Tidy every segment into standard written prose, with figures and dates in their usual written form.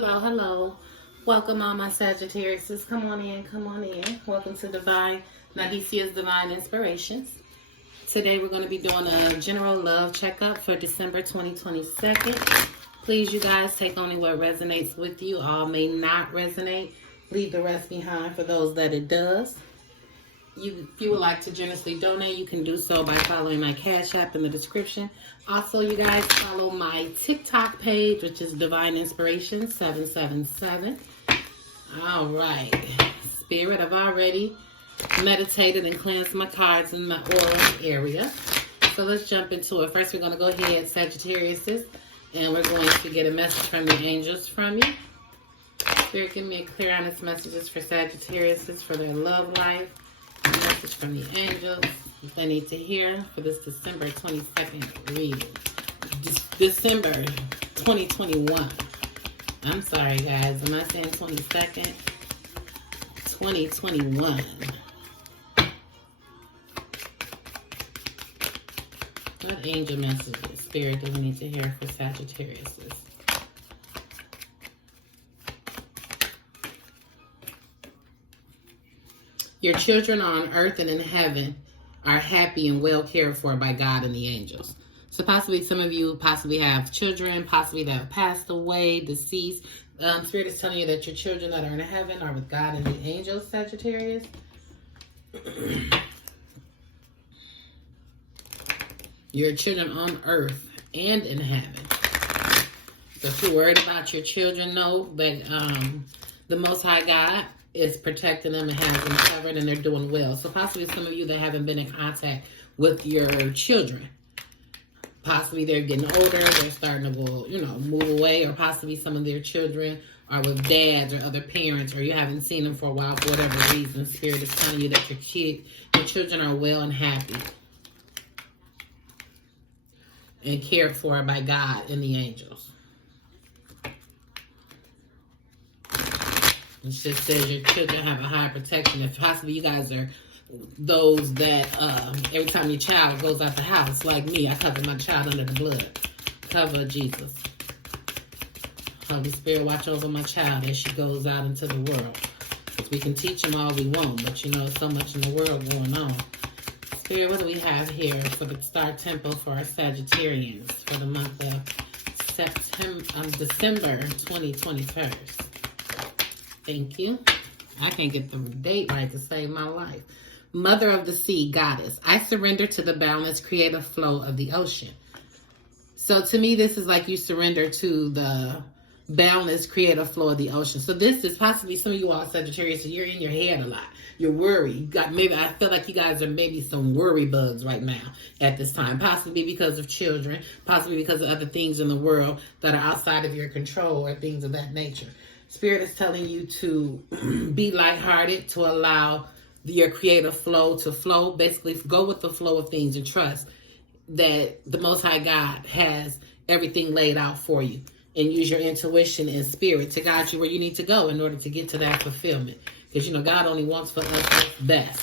Hello, hello. Welcome all my Sagittarius. Come on in, come on in. Welcome to Divine Nadicia's Divine Inspirations. Today we're going to be doing a general love checkup for December 2022. Please, you guys, take only what resonates with you. All may not resonate. Leave the rest behind for those that it does. If you would like to generously donate, you can do so by following my Cash App in the description. Also, you guys follow my TikTok page, which is Divine Inspiration 777. All right. Spirit, I've already meditated and cleansed my cards in my aura area. So let's jump into it. First, we're going to go ahead, Sagittarius, and we're going to get a message from the angels from you. Spirit, give me a clear, honest messages for Sagittarius for their love life. A message from the angels if they need to hear for this December 22nd reading. December 2021. I'm sorry, guys. Am I saying 22nd? 2021. What angel messages, Spirit, do we need to hear for Sagittarius? Your children on earth and in heaven are happy and well cared for by God and the angels. So possibly some of you have children, possibly that have passed away, deceased. Spirit is telling you that your children that are in heaven are with God and the angels, Sagittarius. Your children on earth and in heaven. So if you're worried about your children, know that the Most High God is protecting them and has them covered, and they're doing well. So possibly some of you that haven't been in contact with your children, possibly they're getting older, they're starting to go, move away, or possibly some of their children are with dads or other parents, or you haven't seen them for a while for whatever reason. Spirit is telling you that your children are well and happy and cared for by God and the angels. It just says your children have a high protection. If possibly you guys are those that every time your child goes out the house, like me, I cover my child under the blood. Cover Jesus. Holy Spirit, watch over my child as she goes out into the world. Because we can teach them all we want, but so much in the world going on. Spirit, what do we have here for the Star Temple for our Sagittarians for the month of December 2021? Thank you. I can't get the date right to save my life. Mother of the sea, goddess. I surrender to the boundless creative flow of the ocean. So to me, this is like you surrender to the boundless creative flow of the ocean. So this is possibly some of you all Sagittarius, so you're in your head a lot. You're worried. I feel like you guys are maybe some worry bugs right now at this time. Possibly because of children. Possibly because of other things in the world that are outside of your control or things of that nature. Spirit is telling you to be lighthearted, to allow your creative flow to flow. Basically, go with the flow of things and trust that the Most High God has everything laid out for you. And use your intuition and spirit to guide you where you need to go in order to get to that fulfillment. Because, God only wants for us what's best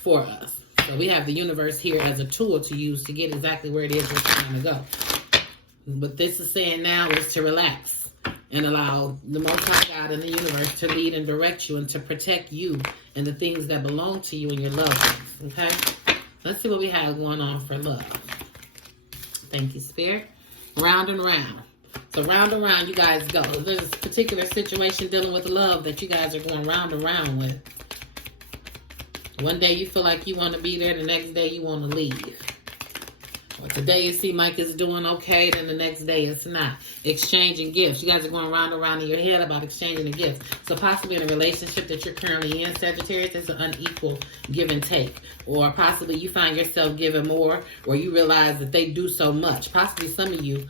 for us. So we have the universe here as a tool to use to get exactly where it is we're trying to go. What this is saying now is to relax and allow the Most High God in the universe to lead and direct you and to protect you and the things that belong to you and your loved ones. Okay? Let's see what we have going on for love. Thank you, Spirit. Round and round. So round and round you guys go. There's a particular situation dealing with love that you guys are going round and round with. One day you feel like you want to be there. The next day you want to leave. Well, today you see Mike is doing okay, then the next day it's not. Exchanging gifts. You guys are going round and round in your head about exchanging the gifts. So possibly in a relationship that you're currently in, Sagittarius, it's an unequal give and take. Or possibly you find yourself giving more, or you realize that they do so much. Possibly some of you,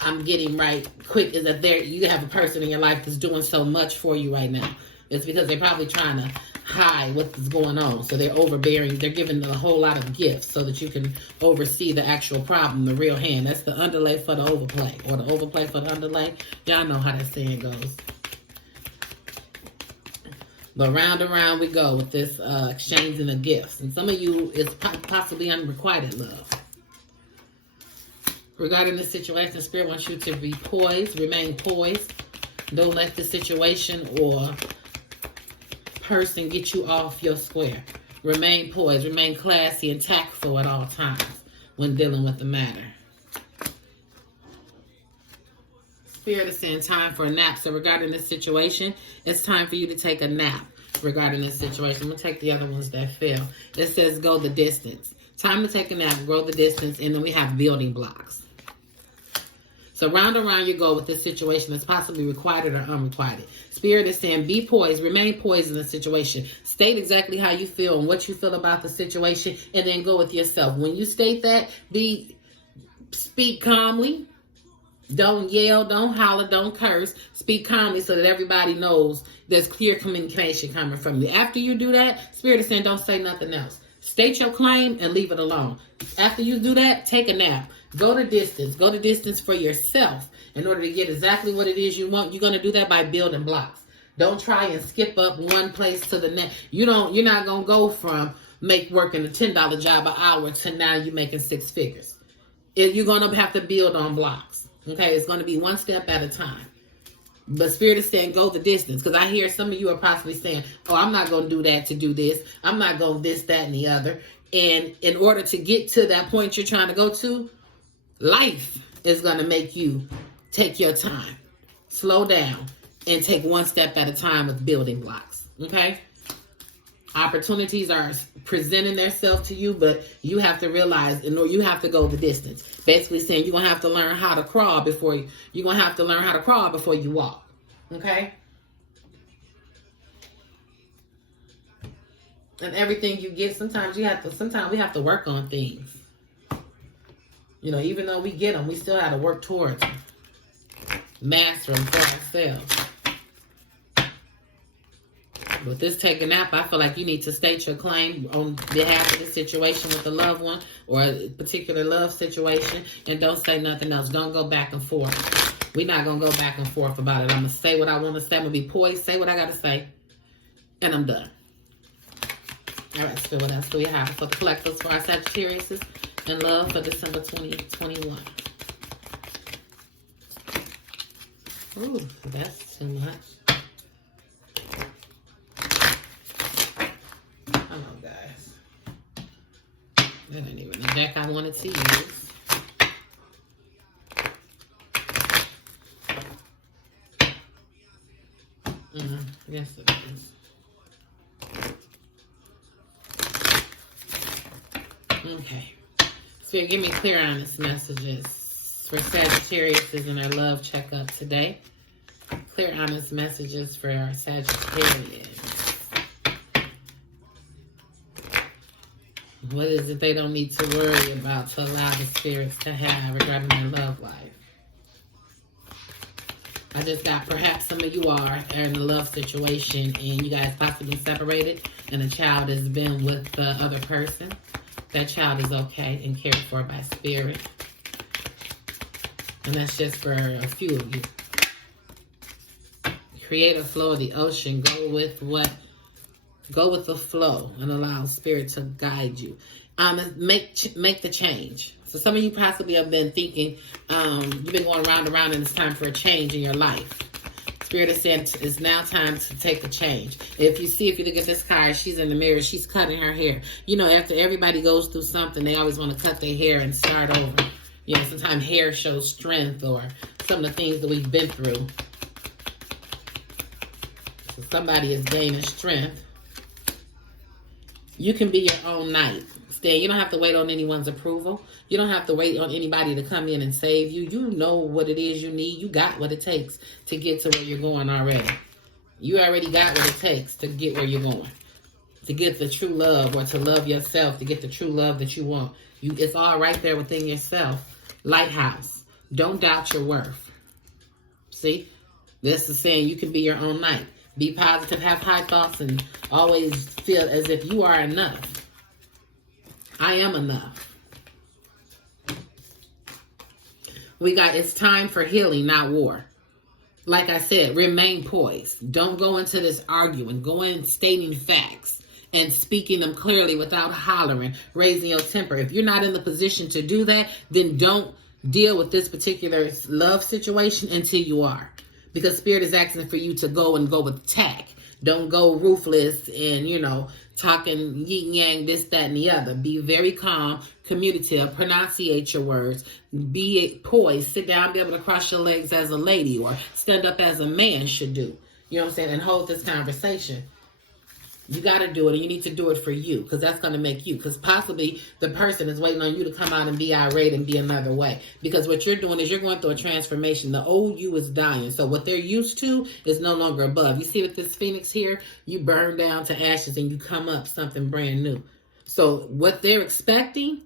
I'm getting right quick, is that you have a person in your life that's doing so much for you right now. It's because they're probably trying to hide what's going on. So they're overbearing. They're giving a whole lot of gifts so that you can oversee the actual problem, the real hand. That's the underlay for the overplay, or the overplay for the underlay. Y'all know how that saying goes. But round and round we go with this exchanging of gifts. And some of you is possibly unrequited love. Regarding this situation, Spirit wants you to be poised, remain poised. Don't let the situation or person get you off your square. Remain poised, remain classy and tactful at all times when dealing with the matter. Spirit is saying time for a nap. So regarding this situation, it's time for you to take a nap regarding this situation. I'm going to take the other ones that fail. It says go the distance. Time to take a nap, grow the distance, and then we have building blocks. So round and round you go with this situation that's possibly requited or unrequited. Spirit is saying be poised, remain poised in the situation. State exactly how you feel and what you feel about the situation, and then go with yourself. When you state that, speak calmly. Don't yell, don't holler, don't curse. Speak calmly so that everybody knows there's clear communication coming from you. After you do that, Spirit is saying don't say nothing else. State your claim and leave it alone. After you do that, take a nap. Go the distance. Go the distance for yourself in order to get exactly what it is you want. You're going to do that by building blocks. Don't try and skip up one place to the next. You're not going to go from working a $10 job an hour to now you're making 6 figures. You're going to have to build on blocks. Okay, it's going to be one step at a time. But Spirit is saying go the distance. Because I hear some of you are possibly saying, oh, I'm not going to do that to do this. I'm not going this, that, and the other. And in order to get to that point you're trying to go to, life is going to make you take your time. Slow down and take one step at a time with building blocks. Okay? Opportunities are presenting themselves to you, but you have to realize, you have to go the distance. Basically saying you're going to have to learn how to crawl before you're going to have to learn how to crawl before you walk. Okay? And everything you get, sometimes we have to work on things. Even though we get them, we still have to work towards them. Master them for ourselves. With this take a nap, I feel like you need to state your claim on behalf of the situation with the loved one or a particular love situation, and don't say nothing else. Don't go back and forth. We're not going to go back and forth about it. I'm going to say what I want to say. I'm going to be poised, say what I got to say, and I'm done. All right, so what else do we have for the collectors for our Sagittarius and love for December 2021? Ooh, that's too much. That ain't even the deck I wanted to use. Yes, it is. Okay. Spirit, give me clear, honest messages for Sagittarius in our love checkup today. Clear, honest messages for our Sagittarius. What is it they don't need to worry about to allow the spirits to have regarding their love life? I just got perhaps some of you are in a love situation and you guys possibly separated and a child has been with the other person. That child is okay and cared for by spirit. And that's just for a few of you. Create a flow of the ocean. Go with the flow and allow spirit to guide you. Make the change. So some of you possibly have been thinking, you've been going round and round and it's time for a change in your life. Spirit is saying it's now time to take a change. If you look at this card, she's in the mirror, she's cutting her hair. After everybody goes through something, they always want to cut their hair and start over. Sometimes hair shows strength or some of the things that we've been through. So somebody is gaining strength. You can be your own knight. You don't have to wait on anyone's approval. You don't have to wait on anybody to come in and save you. You know what it is you need. You got what it takes to get to where you're going already. You already got what it takes to get where you're going. To get the true love or to love yourself, to get the true love that you want. It's all right there within yourself. Lighthouse. Don't doubt your worth. See? This is saying you can be your own knight. Be positive, have high thoughts, and always feel as if you are enough. I am enough. We got it's time for healing, not war. Like I said, remain poised. Don't go into this arguing. Go in stating facts and speaking them clearly without hollering, raising your temper. If you're not in the position to do that, then don't deal with this particular love situation until you are. Because Spirit is asking for you to go with tact. Don't go ruthless and, talking yin yang, this, that, and the other. Be very calm, communicative, pronunciate your words, be poised, sit down, be able to cross your legs as a lady or stand up as a man should do. You know what I'm saying? And hold this conversation. You got to do it, and you need to do it for you, because that's going to make you. Because possibly the person is waiting on you to come out and be irate and be another way. Because what you're doing is you're going through a transformation. The old you is dying. So what they're used to is no longer above. You see with this phoenix here, you burn down to ashes and you come up something brand new. So what they're expecting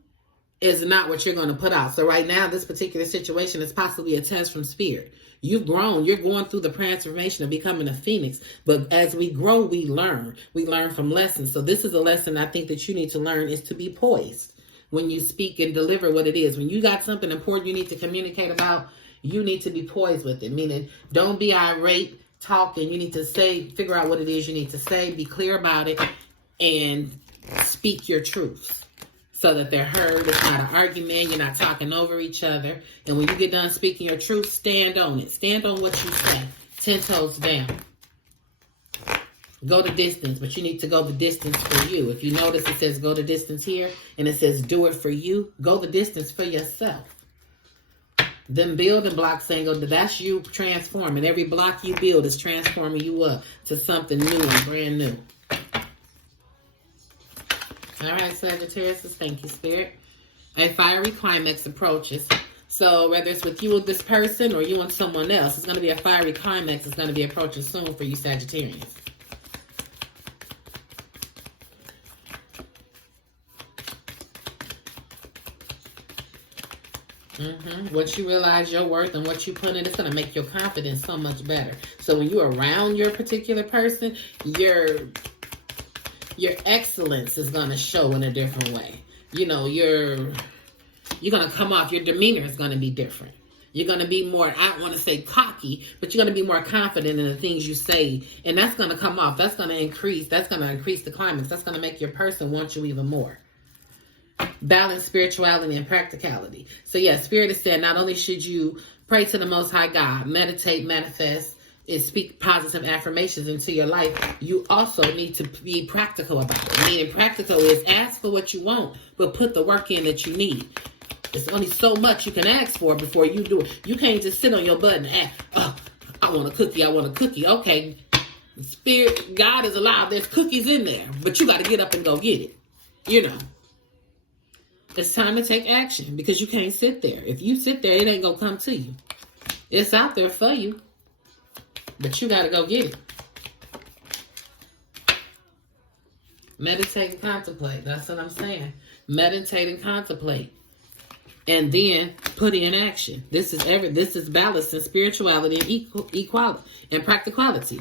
is not what you're going to put out. So right now, this particular situation is possibly a test from Spirit. You've grown. You're going through the transformation of becoming a phoenix. But as we grow, we learn. We learn from lessons. So this is a lesson I think that you need to learn, is to be poised when you speak and deliver what it is. When you got something important you need to communicate about, you need to be poised with it. Meaning, don't be irate, talking. You need to figure out what it is you need to say, be clear about it, and speak your truth, so that they're heard. It's not an argument. You're not talking over each other. And when you get done speaking your truth, stand on it. Stand on what you say. 10 toes down. Go the distance, but you need to go the distance for you. If you notice it says go the distance here, and it says do it for you, go the distance for yourself. Them building blocks ain't gonna, that's you transforming. Every block you build is transforming you up to something new and brand new. All right, Sagittarius, thank you, Spirit. A fiery climax approaches. So whether it's with you or this person or you and someone else, it's going to be a fiery climax. It's going to be approaching soon for you, Sagittarians. Once you realize your worth and what you put in, it's going to make your confidence so much better. So when you're around your particular person, your excellence is going to show in a different way. You're going to come off, your demeanor is going to be different. You're going to be more, I don't want to say cocky, but you're going to be more confident in the things you say. And that's going to come off. That's going to increase. That's going to increase the climax. That's going to make your person want you even more. Balance spirituality and practicality. So yeah, Spirit is saying not only should you pray to the Most High God, meditate, manifest, and speak positive affirmations into your life, you also need to be practical about it. Meaning practical is ask for what you want, but put the work in that you need. There's only so much you can ask for before you do it. You can't just sit on your butt and ask, oh, I want a cookie, I want a cookie. Okay, Spirit, God is alive. There's cookies in there, but you got to get up and go get it. It's time to take action, because you can't sit there. If you sit there, it ain't going to come to you. It's out there for you. But you got to go get it. Meditate and contemplate. That's what I'm saying. Meditate and contemplate. And then put in action. This is balance and spirituality and equality and practicality.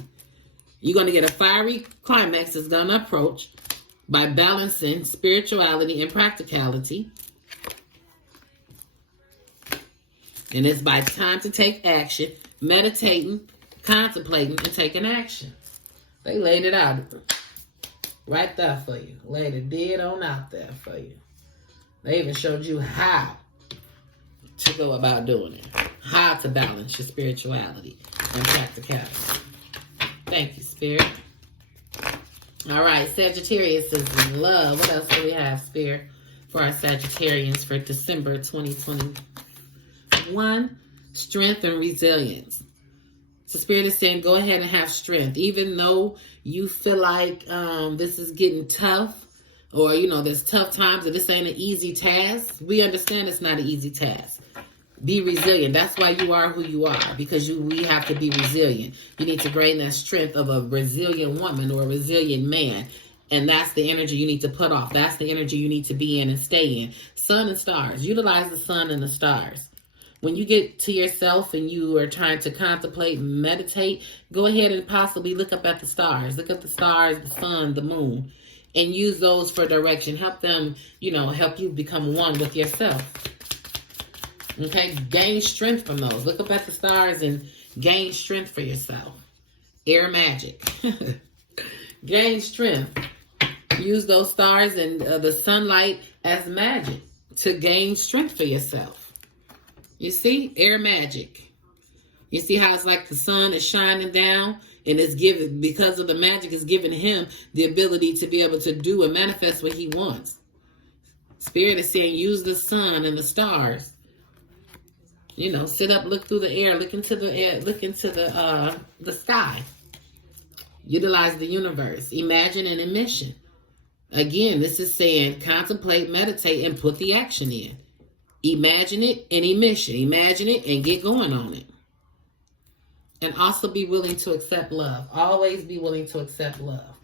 You're going to get a fiery climax that's going to approach by balancing spirituality and practicality. And it's by time to take action, meditating, contemplating, and taking action. They laid it out right there for you. Laid it dead on out there for you. They even showed you how to go about doing it. How to balance your spirituality and practicality. Thank you, Spirit. All right, Sagittarius is in love. What else do we have, Spirit, for our Sagittarians for December 2021? Strength and resilience. So Spirit is saying, go ahead and have strength. Even though you feel like this is getting tough, or, there's tough times and this ain't an easy task, we understand it's not an easy task. Be resilient. That's why you are who you are, because we have to be resilient. You need to gain that strength of a resilient woman or a resilient man. And that's the energy you need to put off. That's the energy you need to be in and stay in. Sun and stars. Utilize the sun and the stars. When you get to yourself and you are trying to contemplate and meditate, go ahead and possibly look up at the stars. Look at the stars, the sun, the moon, and use those for direction. Help them, help you become one with yourself. Okay, gain strength from those. Look up at the stars and gain strength for yourself. Air magic. Gain strength. Use those stars and the sunlight as magic to gain strength for yourself. You see, air magic. You see how it's like the sun is shining down, and it's given, because of the magic, it's giving him the ability to be able to do and manifest what he wants. Spirit is saying, use the sun and the stars. You know, sit up, look through the air, look into the air, look into the sky. Utilize the universe. Imagine an emission. Again, this is saying contemplate, meditate, and put the action in. Imagine it and emission. Imagine it and get going on it. And also be willing to accept love. Always be willing to accept love.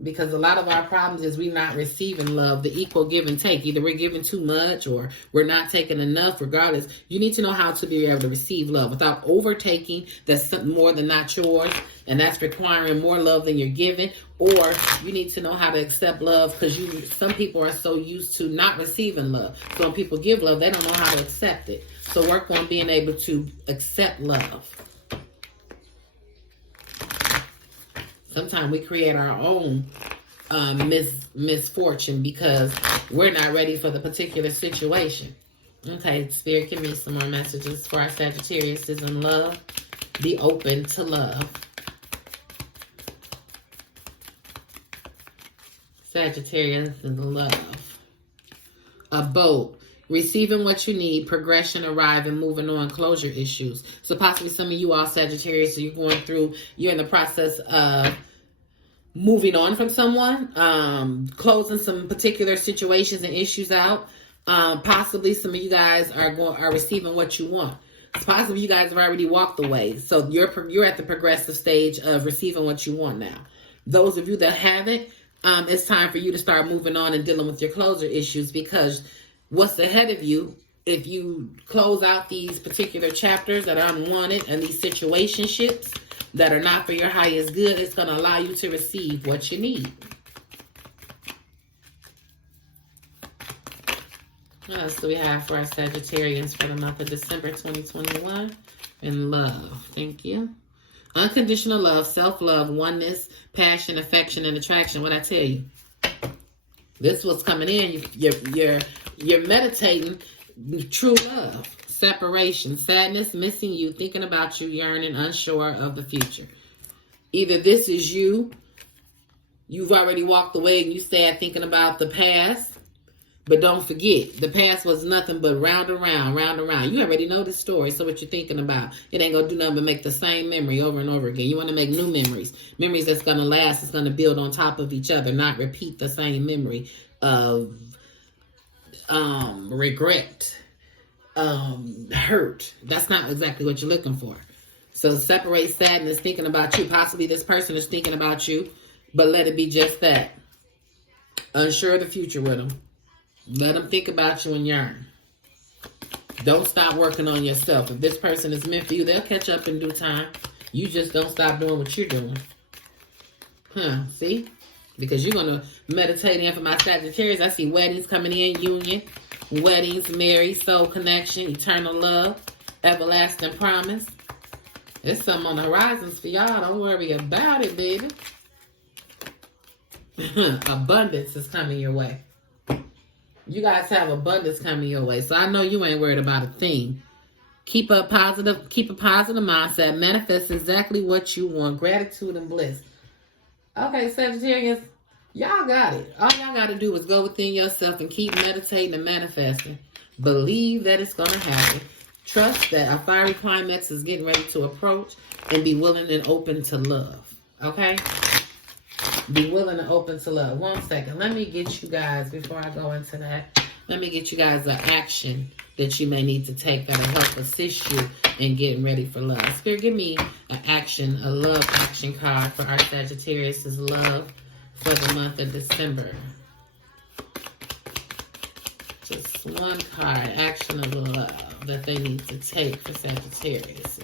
Because a lot of our problems is we not receiving love, the equal give and take. Either we're giving too much or we're not taking enough. Regardless, you need to know how to be able to receive love without overtaking. That's something more than not yours, and that's requiring more love than you're giving. Or you need to know how to accept love, because some people are so used to not receiving love. So when people give love, they don't know how to accept it. So work on being able to accept love. Sometimes we create our own misfortune because we're not ready for the particular situation. Okay, Spirit, give me some more messages for our Sagittarius is in love. Be open to love. Sagittarius is in love. A boat. Receiving what you need, progression, arriving, moving on, closure issues. So possibly some of you all Sagittarius, so you're in the process of moving on from someone, closing some particular situations and issues out. Possibly some of you guys are receiving what you want. Possibly you guys have already walked away. So you're at the progressive stage of receiving what you want now. Those of you that haven't, it's time for you to start moving on and dealing with your closure issues, because what's ahead of you, if you close out these particular chapters that are unwanted and these situationships that are not for your highest good, it's going to allow you to receive what you need. What else do we have for our Sagittarians for the month of December 2021? In love. Thank you. Unconditional love, self-love, oneness, passion, affection, and attraction. What I tell you, this was coming in. You're meditating true love, separation, sadness, missing you, thinking about you, yearning, unsure of the future. Either this is you've already walked away and you start thinking about the past, but don't forget, the past was nothing but round and round, round and round. You already know the story, so what you're thinking about, it ain't going to do nothing but make the same memory over and over again. You want to make new memories, memories that's going to last, that's going to build on top of each other, not repeat the same memory of regret, hurt. That's not exactly what you're looking for. So separate sadness, thinking about you. Possibly this person is thinking about you, but let it be just that. Unsure of the future with them. Let them think about you and yearn. Don't stop working on yourself. If this person is meant for you, they'll catch up in due time. You just don't stop doing what you're doing. See? Because you're going to meditate in for my Sagittarius. I see weddings coming in, union, weddings, marriage, soul connection, eternal love, everlasting promise. There's something on the horizons for y'all. Don't worry about it, baby. Abundance is coming your way. You guys have abundance coming your way. So I know you ain't worried about a thing. Keep a positive mindset. Manifest exactly what you want. Gratitude and bliss. Okay, Sagittarius, y'all got it. All y'all got to do is go within yourself and keep meditating and manifesting. Believe that it's going to happen. Trust that a fiery climax is getting ready to approach, and be willing and open to love. Okay? Be willing and open to love. 1 second. Let me get you guys, before I go into that, let me get you guys an action that you may need to take that'll help assist you in getting ready for love. Spirit, give me an action, a love action card for our Sagittarius' love for the month of December. Just one card, action of love that they need to take for Sagittarius.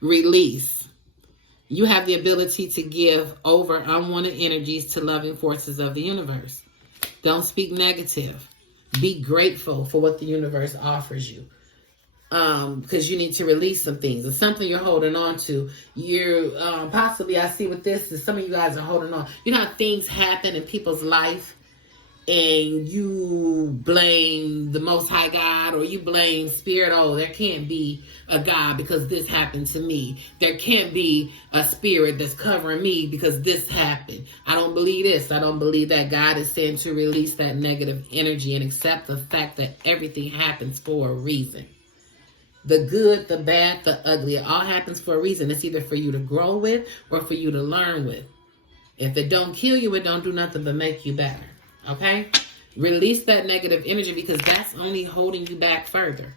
Release. You have the ability to give over unwanted energies to loving forces of the universe. Don't speak negative. Be grateful for what the universe offers you. because you need to release some things. It's something you're holding on to. You're possibly, I see with this, is some of you guys are holding on. You know how things happen in people's life and you blame the Most High God, or you blame Spirit. Oh, there can't be a God because this happened to me. There can't be a spirit that's covering me because this happened. I don't believe this. I don't believe that. God is saying to release that negative energy and accept the fact that everything happens for a reason. The good, the bad, the ugly, it all happens for a reason. It's either for you to grow with or for you to learn with. If it don't kill you, it don't do nothing but make you better. Okay? Release that negative energy, because that's only holding you back further.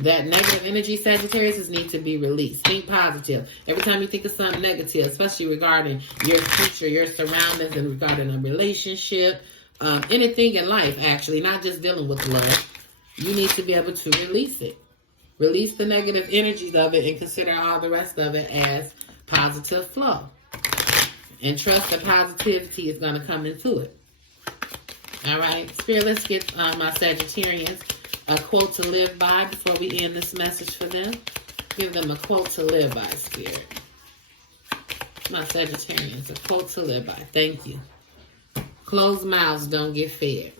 That negative energy, Sagittarius, needs to be released. Think positive. Every time you think of something negative, especially regarding your future, your surroundings, and regarding a relationship, anything in life, actually, not just dealing with love, you need to be able to release it. Release the negative energies of it and consider all the rest of it as positive flow. And trust that positivity is going to come into it. All right. Spirit, let's get my Sagittarians a quote to live by before we end this message for them. Give them a quote to live by, Spirit. My Sagittarians, a quote to live by. Thank you. Closed mouths don't get fed.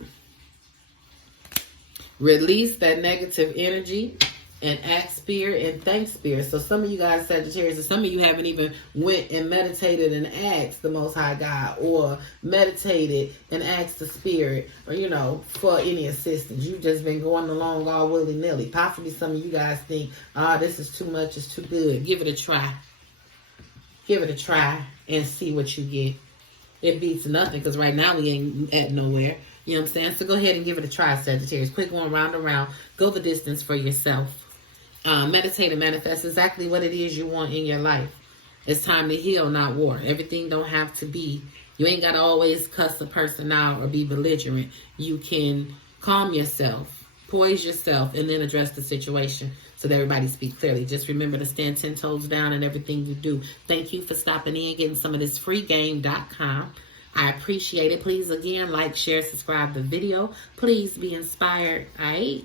Release that negative energy and ask Spirit and thank Spirit. So some of you guys, Sagittarius, and some of you haven't even went and meditated and asked the Most High God, or meditated and asked the Spirit, or, you know, for any assistance. You've just been going along all willy-nilly. Possibly some of you guys think, this is too much, it's too good. Give it a try. Give it a try and see what you get. It beats nothing, because right now we ain't at nowhere. You know what I'm saying? So go ahead and give it a try, Sagittarius. Quit going round and round. Go the distance for yourself. Meditate and manifest exactly what it is you want in your life. It's time to heal, not war. Everything don't have to be. You ain't got to always cuss a person out or be belligerent. You can calm yourself, poise yourself, and then address the situation so that everybody speaks clearly. Just remember to stand 10 toes down in everything you do. Thank you for stopping in, getting some of this freegame.com. I appreciate it. Please, again, like, share, subscribe the video. Please be inspired. All right?